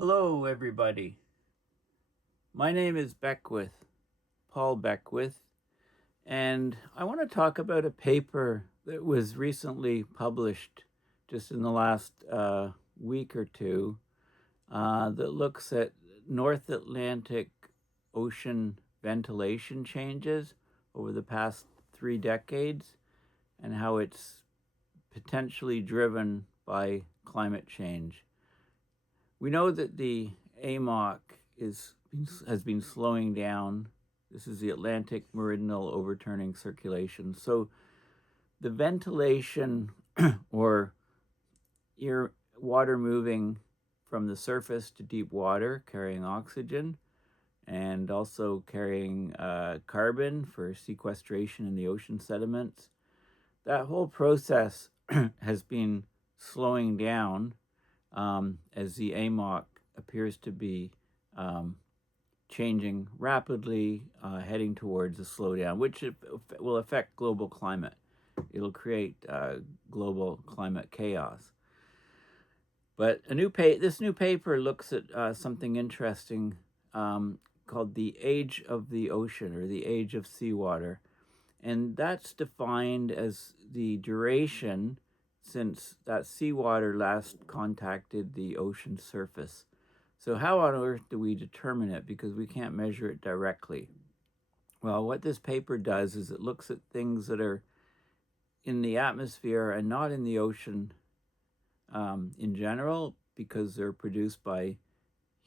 Hello, everybody. My name is Beckwith, Paul Beckwith, and I want to talk about a paper that was recently published just in the last week or two that looks at North Atlantic Ocean ventilation changes over the past 3 decades and how it's potentially driven by climate change. We know that the AMOC has been slowing down. This is the Atlantic Meridional Overturning Circulation. So the ventilation or water moving from the surface to deep water, carrying oxygen and also carrying carbon for sequestration in the ocean sediments. That whole process has been slowing down as the AMOC appears to be changing rapidly, heading towards a slowdown, which will affect global climate. It'll create global climate chaos. But this new paper looks at something interesting called the age of the ocean, or the age of seawater. And that's defined as the duration since that seawater last contacted the ocean surface. So how on earth do we determine it? Because we can't measure it directly. Well, what this paper does is it looks at things that are in the atmosphere and not in the ocean in general, because they're produced by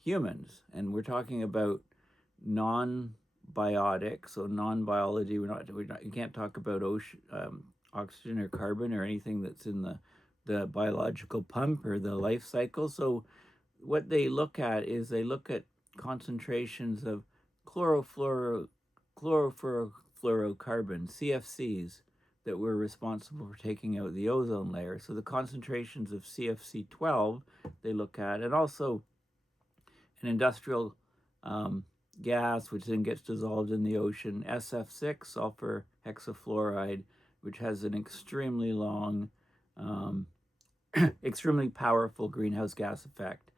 humans. And we're talking about non-biotic, so non-biology. You can't talk about oxygen or carbon or anything that's in the biological pump or the life cycle. So what they look at is they look at concentrations of chlorofluorocarbon, CFCs, that were responsible for taking out the ozone layer. So the concentrations of CFC12 they look at, and also an industrial gas, which then gets dissolved in the ocean, SF6, sulfur hexafluoride, which has an extremely long, extremely powerful greenhouse gas effect.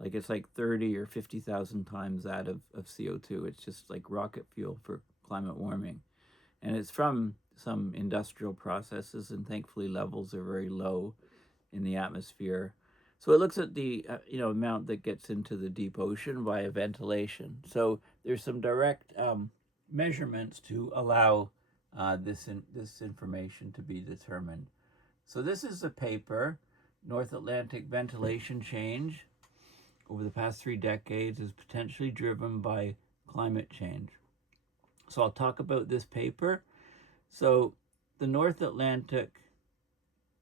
Like it's like 30 or 50,000 times that of CO2. It's just like rocket fuel for climate warming. And it's from some industrial processes, and thankfully levels are very low in the atmosphere. So it looks at the amount that gets into the deep ocean via ventilation. So there's some direct measurements to allow this information to be determined. So this is a paper, North Atlantic ventilation change over the past 3 decades is potentially driven by climate change. So I'll talk about this paper. So the North Atlantic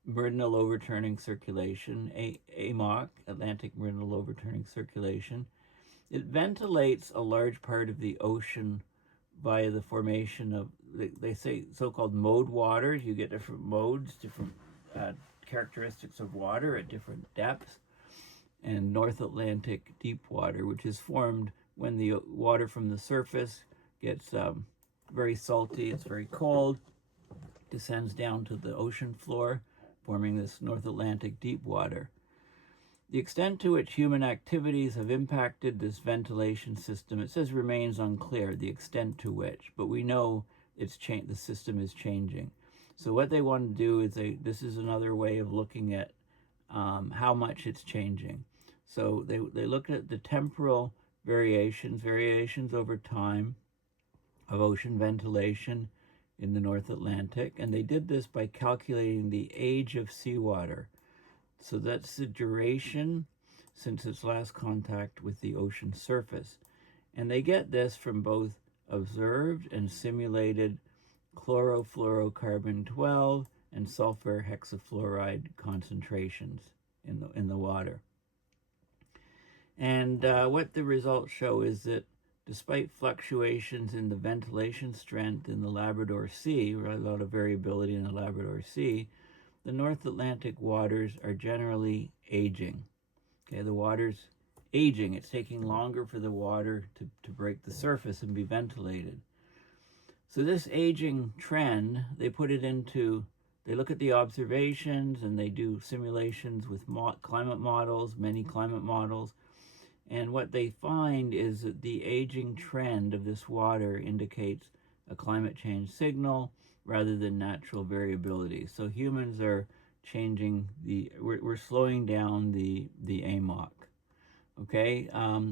Meridional Overturning Circulation, AMOC, Atlantic Meridional Overturning Circulation, it ventilates a large part of the ocean via the formation of, they say, so-called mode waters. You get different modes, different characteristics of water at different depths. And North Atlantic deep water, which is formed when the water from the surface gets very salty, it's very cold, descends down to the ocean floor, forming this North Atlantic deep water. The extent to which human activities have impacted this ventilation system, it says remains unclear, the extent to which, but we know the system is changing. So what they want to do is this is another way of looking at how much it's changing. So they look at the temporal variations over time of ocean ventilation in the North Atlantic, and they did this by calculating the age of seawater. So that's the duration since its last contact with the ocean surface. And they get this from both observed and simulated chlorofluorocarbon 12 and sulfur hexafluoride concentrations in the water. And what the results show is that despite fluctuations in the ventilation strength in the Labrador Sea, a lot of variability in the Labrador Sea, the North Atlantic waters are generally aging. Okay, the water's aging. It's taking longer for the water to break the surface and be ventilated. So this aging trend, they look at the observations and they do simulations with climate models, many climate models, And what they find is that the aging trend of this water indicates a climate change signal rather than natural variability. So humans are changing we're slowing down the AMOC. Okay,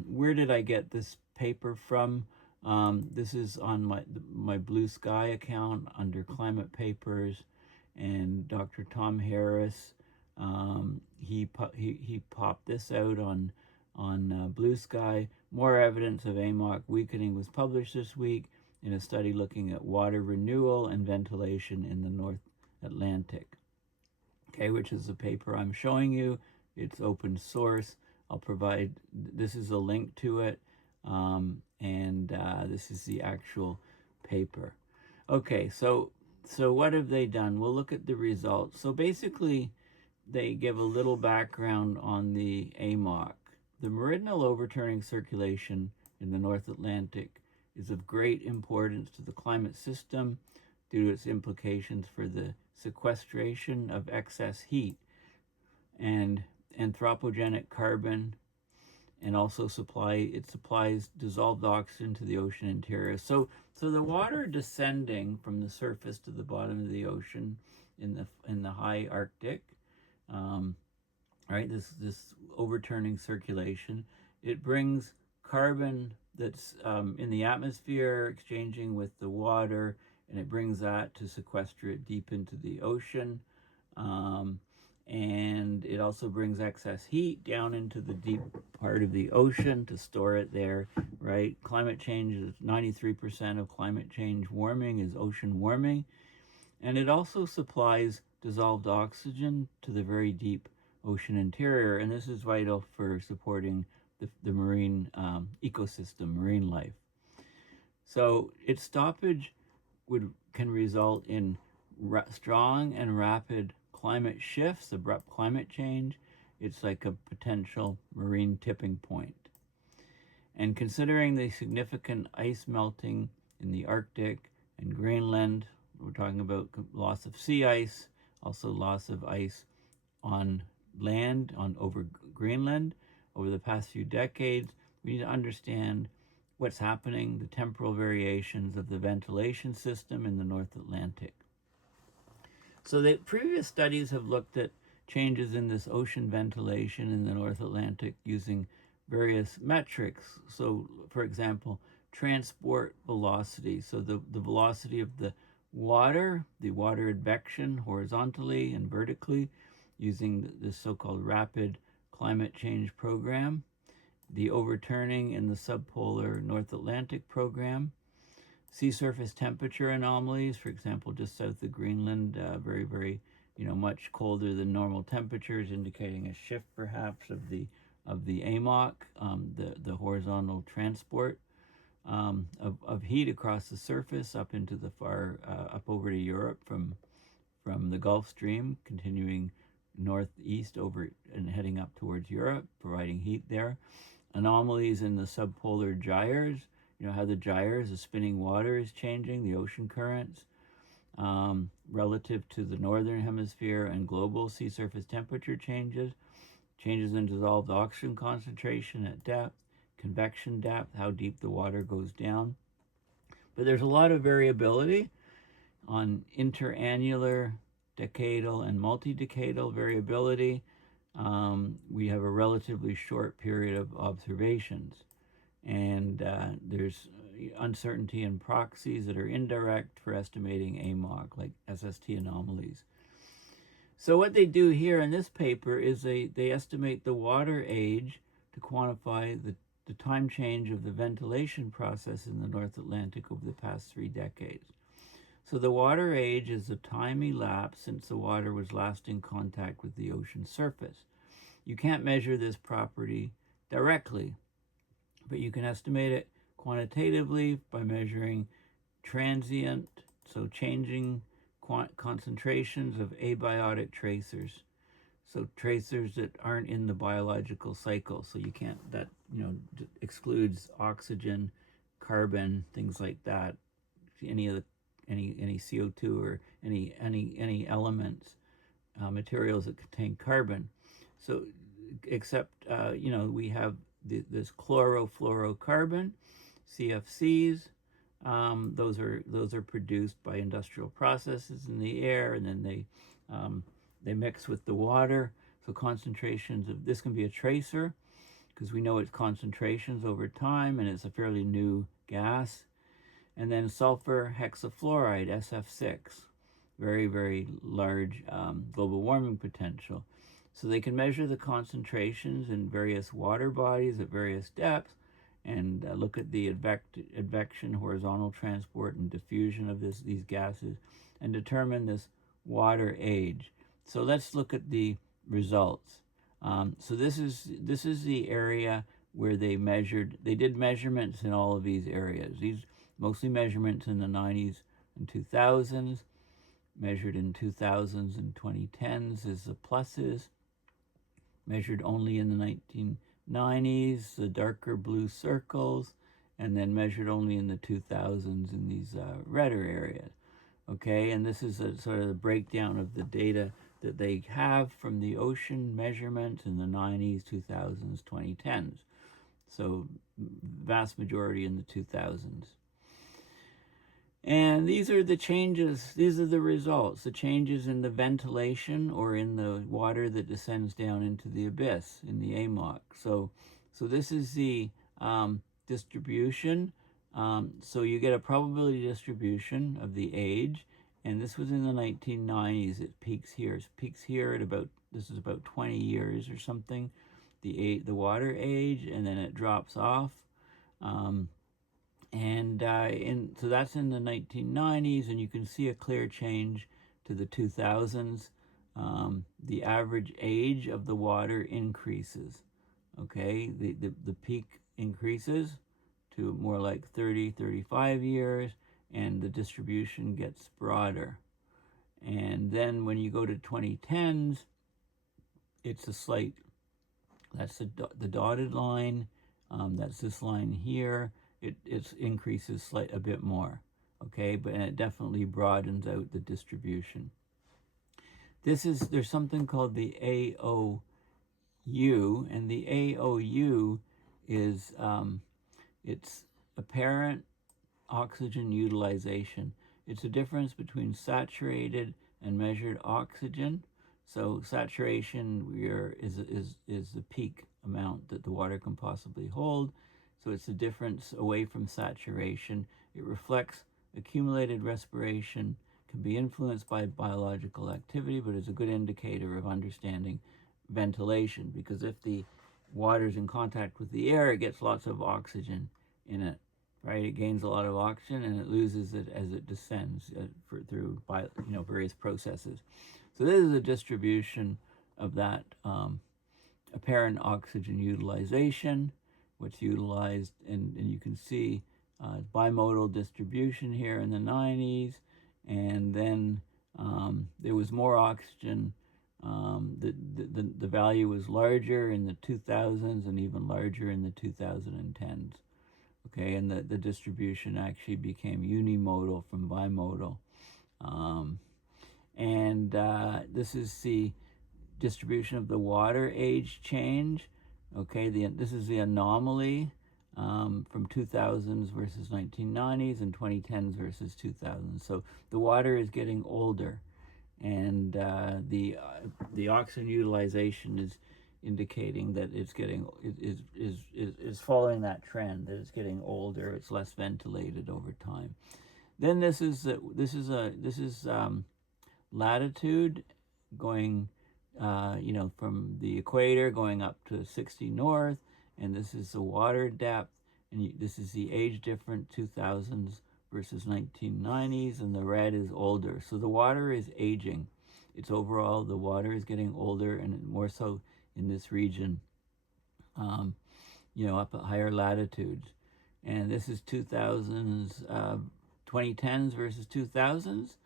where did I get this paper from? This is on my Blue Sky account under Climate Papers, and Dr. Tom Harris, he popped this out on Blue Sky. More evidence of AMOC weakening was published this week in a study looking at water renewal and ventilation in the North Atlantic. Okay, which is the paper I'm showing you. It's open source. I'll provide, this is a link to it, and this is the actual paper. Okay, so what have they done? We'll look at the results. So basically, they give a little background on the AMOC. The Meridional Overturning Circulation in the North Atlantic is of great importance to the climate system due to its implications for the sequestration of excess heat and anthropogenic carbon, and also it supplies dissolved oxygen to the ocean interior. So the water descending from the surface to the bottom of the ocean in the high Arctic, right? This overturning circulation, it brings carbon that's in the atmosphere exchanging with the water, and it brings that to sequester it deep into the ocean. And it also brings excess heat down into the deep part of the ocean to store it there, right? Climate change is 93% of climate change warming is ocean warming. And it also supplies dissolved oxygen to the very deep ocean interior. And this is vital for supporting the marine ecosystem, marine life. So its stoppage can result in strong and rapid climate shifts, abrupt climate change. It's like a potential marine tipping point. And considering the significant ice melting in the Arctic and Greenland, we're talking about loss of sea ice, also loss of ice on land over Greenland over the past few decades. We need to understand what's happening, the temporal variations of the ventilation system in the North Atlantic. So the previous studies have looked at changes in this ocean ventilation in the North Atlantic using various metrics. So, for example, transport velocity. So the velocity of the water advection horizontally and vertically using the so-called rapid climate change program. The overturning in the subpolar North Atlantic program. Sea surface temperature anomalies, for example, just south of Greenland, very, very, much colder than normal temperatures, indicating a shift perhaps of the AMOC, the horizontal transport of heat across the surface up into the far, up over to Europe from the Gulf Stream, continuing northeast over and heading up towards Europe, providing heat there. Anomalies in the subpolar gyres, how the gyres, the spinning water is changing, the ocean currents, relative to the northern hemisphere, and global sea surface temperature changes in dissolved oxygen concentration at depth, convection depth, how deep the water goes down. But there's a lot of variability on interannular, decadal, and multi-decadal variability. We have a relatively short period of observations. And there's uncertainty in proxies that are indirect for estimating AMOC, like SST anomalies. So what they do here in this paper is they estimate the water age to quantify the time change of the ventilation process in the North Atlantic over the past 3 decades. So the water age is the time elapsed since the water was last in contact with the ocean surface. You can't measure this property directly, but you can estimate it quantitatively by measuring transient, so changing concentrations of abiotic tracers. So tracers that aren't in the biological cycle. So you can't, that, excludes oxygen, carbon, things like that, any CO2 or any elements, materials that contain carbon. So except, we have this chlorofluorocarbon, CFCs. Those are produced by industrial processes in the air, and then they mix with the water. So concentrations of this can be a tracer, because we know its concentrations over time, and it's a fairly new gas. And then sulfur hexafluoride, SF6, very, very large global warming potential. So they can measure the concentrations in various water bodies at various depths, and look at the advection, horizontal transport, and diffusion of these gases, and determine this water age. So let's look at the results. So this is the area where they did measurements in all of these areas. These mostly measurements in the 90s and 2000s, measured in 2000s and 2010s is the pluses, measured only in the 1990s, the darker blue circles, and then measured only in the 2000s in these redder areas. Okay, and this is a sort of the breakdown of the data that they have from the ocean measurements in the 90s, 2000s, 2010s. So vast majority in the 2000s. And these are the changes, these are the results, the changes in the ventilation or in the water that descends down into the abyss in the AMOC. So this is the distribution. So you get a probability distribution of the age, and this was in the 1990s. It peaks here. It peaks here at about, this is about 20 years or something, the water age, and then it drops off. So that's in the 1990s, and you can see a clear change to the 2000s. The average age of the water increases. Okay, the peak increases to more like 30, 35 years, and the distribution gets broader. And then when you go to 2010s, it's a slight, that's the dotted line, that's this line here. It increases a bit more, okay, but it definitely broadens out the distribution. There's something called the AOU, and the AOU is it's apparent oxygen utilization. It's a difference between saturated and measured oxygen. So saturation is the peak amount that the water can possibly hold. So it's the difference away from saturation. It reflects accumulated respiration, can be influenced by biological activity, but is a good indicator of understanding ventilation, because if the water is in contact with the air, it gets lots of oxygen in it, right? It gains a lot of oxygen and it loses it as it descends through various processes. So this is a distribution of that apparent oxygen utilization, what's utilized, and you can see bimodal distribution here in the 90s, and then there was more oxygen. The value was larger in the 2000s and even larger in the 2010s. Okay, and the distribution actually became unimodal from bimodal. This is the distribution of the water age change. Okay, this is the anomaly from 2000s versus 1990s and 2010s versus 2000s. So the water is getting older, and the oxygen utilization is indicating that it's getting is following that trend, that it's getting older, it's less ventilated over time. Then this is latitude going from the equator going up to 60 north, and this is the water depth, and this is the age difference, 2000s versus 1990s, and the red is older. So the water is aging. It's overall, the water is getting older, and more so in this region, up at higher latitudes. And this is 2010s versus 2000s.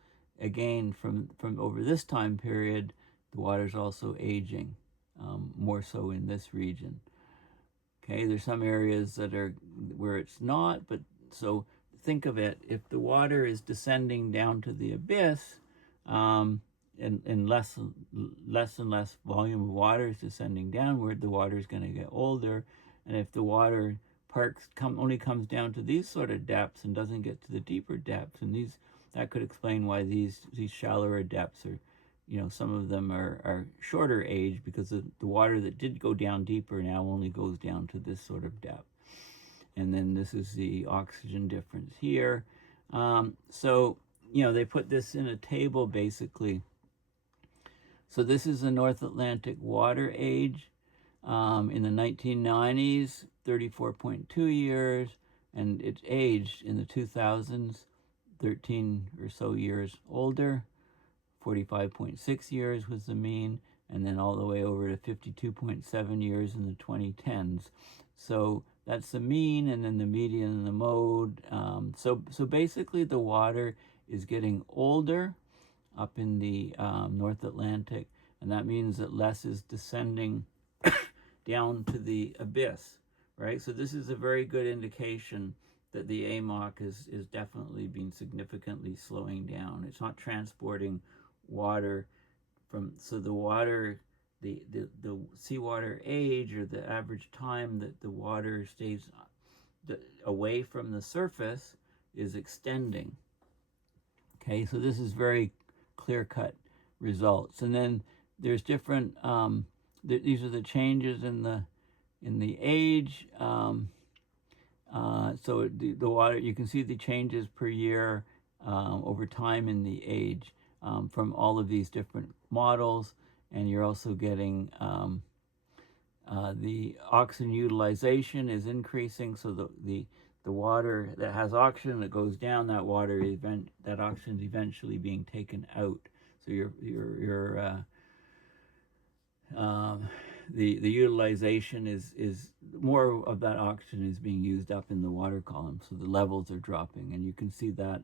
Again, from over this time period, the water's also aging, more so in this region. Okay, there's some areas that are where it's not, but so think of it, if the water is descending down to the abyss, and less and less volume of water is descending downward, the water is going to get older, And if the water only comes down to these sort of depths and doesn't get to the deeper depths, and that could explain why these shallower depths are, some of them are shorter age, because the water that did go down deeper now only goes down to this sort of depth. And then this is the oxygen difference here. So, they put this in a table basically. So this is the North Atlantic water age in the 1990s, 34.2 years, and it aged in the 2000s, 13 or so years older. 45.6 years was the mean, and then all the way over to 52.7 years in the 2010s. So that's the mean, and then the median and the mode. So basically the water is getting older up in the North Atlantic, and that means that less is descending down to the abyss, right? So this is a very good indication that the AMOC is definitely been significantly slowing down. It's not transporting water so the water, the seawater age, or the average time that the water stays away from the surface, is extending. Okay, so this is very clear-cut results. And then there's different, these are the changes in the age. So the water, you can see the changes per year over time in the age from all of these different models. And you're also getting the oxygen utilization is increasing. So the water that has oxygen that goes down, that oxygen is eventually being taken out. So the utilization is more of that oxygen is being used up in the water column. So the levels are dropping, and you can see that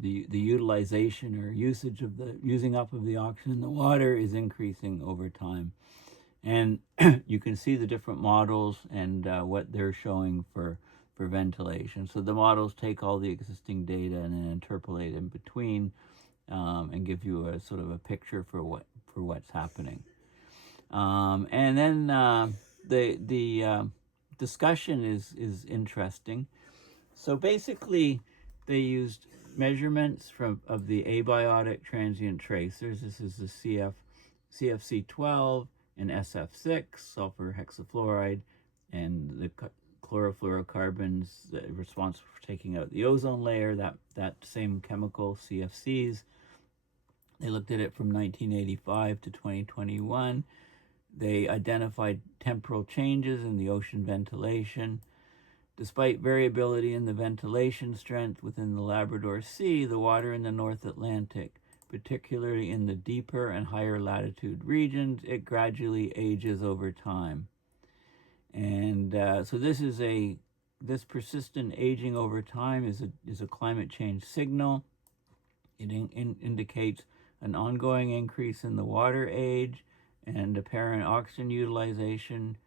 the utilization or using up of the oxygen in the water is increasing over time. And you can see the different models and what they're showing for ventilation. So the models take all the existing data and then interpolate in between and give you a sort of a picture for what's happening. And then the discussion is interesting. So basically, they used measurements of the abiotic transient tracers. This is the CFC12 and SF6, sulfur hexafluoride, and the chlorofluorocarbons responsible for taking out the ozone layer, that same chemical, CFCs. They looked at it from 1985 to 2021. They identified temporal changes in the ocean ventilation. Despite variability in the ventilation strength within the Labrador Sea, the water in the North Atlantic, particularly in the deeper and higher latitude regions, it gradually ages over time. And so this persistent aging over time is a climate change signal. It indicates an ongoing increase in the water age and apparent oxygen utilization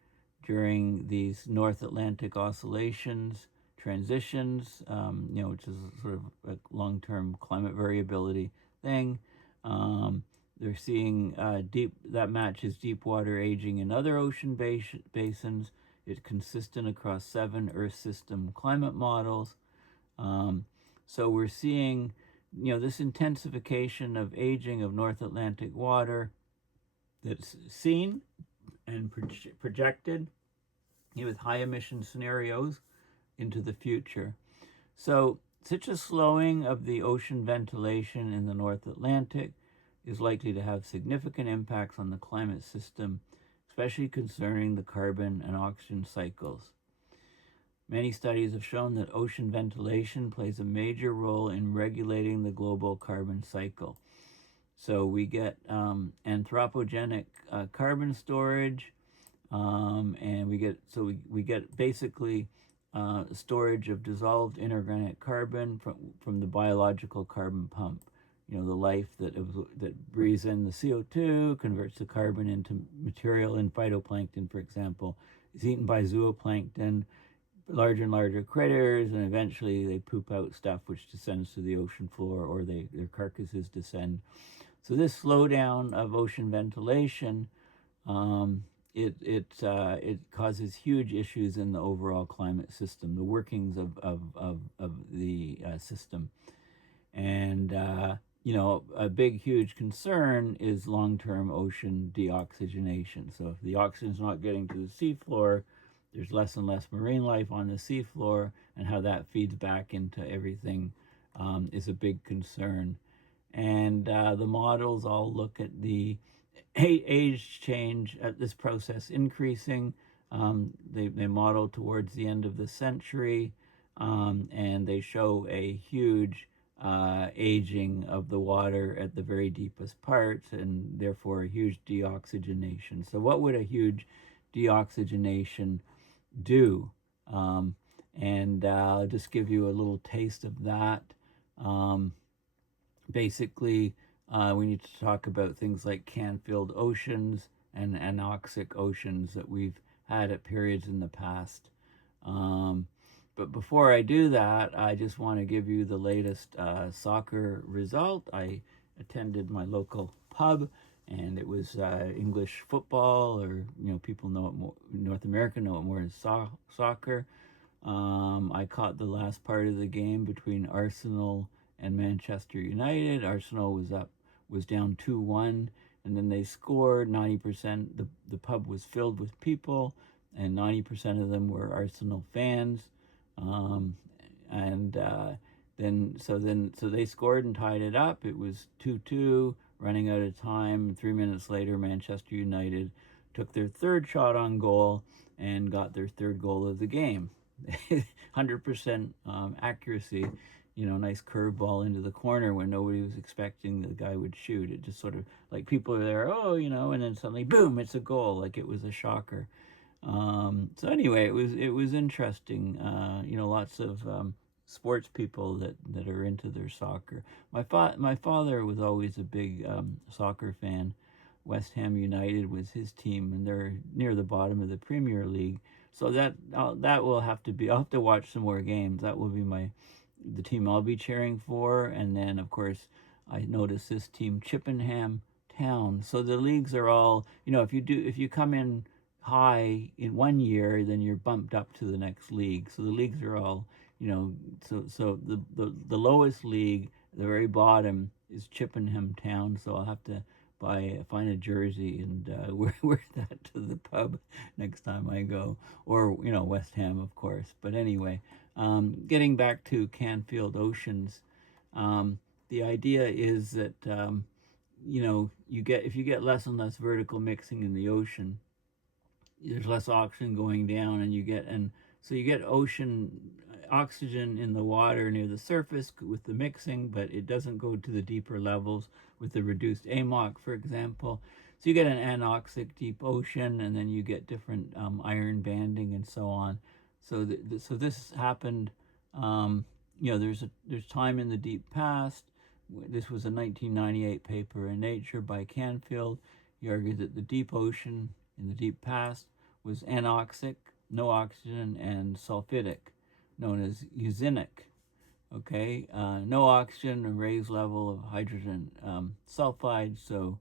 during these North Atlantic oscillations, transitions, which is sort of a long-term climate variability thing. They're seeing that matches deep water aging in other ocean basins. It's consistent across 7 Earth system climate models. So we're seeing, this intensification of aging of North Atlantic water that's seen and projected with high emission scenarios into the future. So such a slowing of the ocean ventilation in the North Atlantic is likely to have significant impacts on the climate system, especially concerning the carbon and oxygen cycles. Many studies have shown that ocean ventilation plays a major role in regulating the global carbon cycle. So we get anthropogenic carbon storage, and we get basically storage of dissolved inorganic carbon from the biological carbon pump. The life that breathes in the CO2, converts the carbon into material in phytoplankton, for example, is eaten by zooplankton, larger and larger critters, and eventually they poop out stuff which descends to the ocean floor, or their carcasses descend. So this slowdown of ocean ventilation it causes huge issues in the overall climate system, the workings of the system. And a big, huge concern is long-term ocean deoxygenation. So if the oxygen's not getting to the seafloor, there's less and less marine life on the seafloor, and how that feeds back into everything is a big concern. And the models all look at the age change at this process increasing. They model towards the end of the century, and they show a huge aging of the water at the very deepest parts, and therefore a huge deoxygenation. So what would a huge deoxygenation do? And I'll just give you a little taste of that. Basically, we need to talk about things like Canfield oceans and anoxic oceans that we've had at periods in the past. But before I do that, I just want to give you the latest soccer result. I attended my local pub, and it was English football, or people know it more. North America know it more as soccer. I caught the last part of the game between Arsenal and Manchester United. Arsenal was down 2-1, and then they scored 90%. The pub was filled with people, and 90% of them were Arsenal fans. So they scored and tied it up. It was 2-2, running out of time. 3 minutes later, Manchester United took their third shot on goal and got their third goal of the game. 100% accuracy. Nice curveball into the corner when nobody was expecting the guy would shoot. It just sort of like people are there, and then suddenly, boom, it's a goal, like it was a shocker. So anyway, it was interesting. Lots of sports people that are into their soccer. My father was always a big soccer fan. West Ham United was his team, and they're near the bottom of the Premier League. So that will have to be. I'll have to watch some more games. That will be the team I'll be cheering for. And then, of course, I noticed this team, Chippenham Town. So the leagues are all, if you come in high in one year, then you're bumped up to the next league. So the leagues are all, so the lowest league, the very bottom, is Chippenham Town. So I'll have to find a jersey and wear that to the pub next time I go, or West Ham, of course. But anyway, getting back to Canfield oceans, the idea is that if you get less and less vertical mixing in the ocean, there's less oxygen going down, and so you get oxygen in the water near the surface with the mixing, but it doesn't go to the deeper levels with the reduced AMOC, for example. So you get an anoxic deep ocean, and then you get different iron banding and so on. So this happened. There's time in the deep past. This was a 1998 paper in Nature by Canfield. He argued that the deep ocean in the deep past was anoxic, no oxygen, and sulfidic, known as eosinic. Okay, no oxygen, a raised level of hydrogen sulfide, so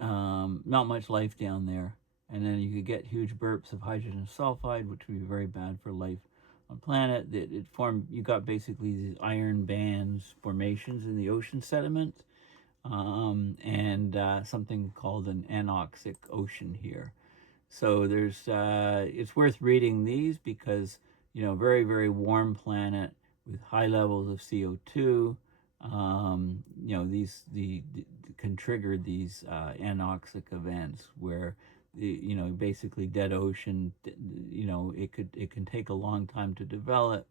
not much life down there. And then you could get huge burps of hydrogen sulfide, which would be very bad for life on planet. It formed, you got basically these iron bands formations in the ocean sediment, and something called an anoxic ocean here. So it's worth reading these because, very, very warm planet with high levels of CO2, these can trigger these anoxic events where, basically dead ocean, it can take a long time to develop.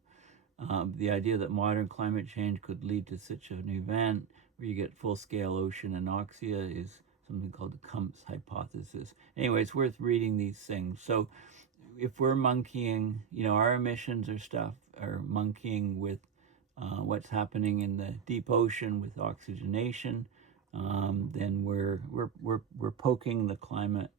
The idea that modern climate change could lead to such an event where you get full-scale ocean anoxia is something called the Kump's hypothesis. Anyway, it's worth reading these things. So if we're monkeying, our emissions are monkeying with what's happening in the deep ocean with oxygenation, then we're poking the climate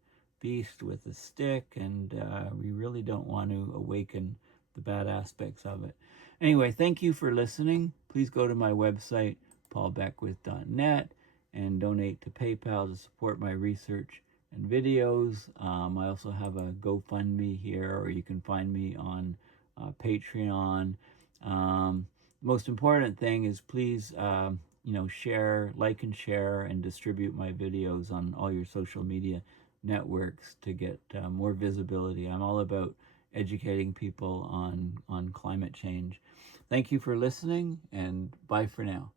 beast with a stick, and we really don't want to awaken the bad aspects of it. Anyway, thank you for listening. Please go to my website, paulbeckwith.net, and donate to PayPal to support my research and videos. I also have a GoFundMe here, or you can find me on Patreon. Most important thing is please, share, like and share, and distribute my videos on all your social media networks to get more visibility. I'm all about educating people on climate change. Thank you for listening, and bye for now.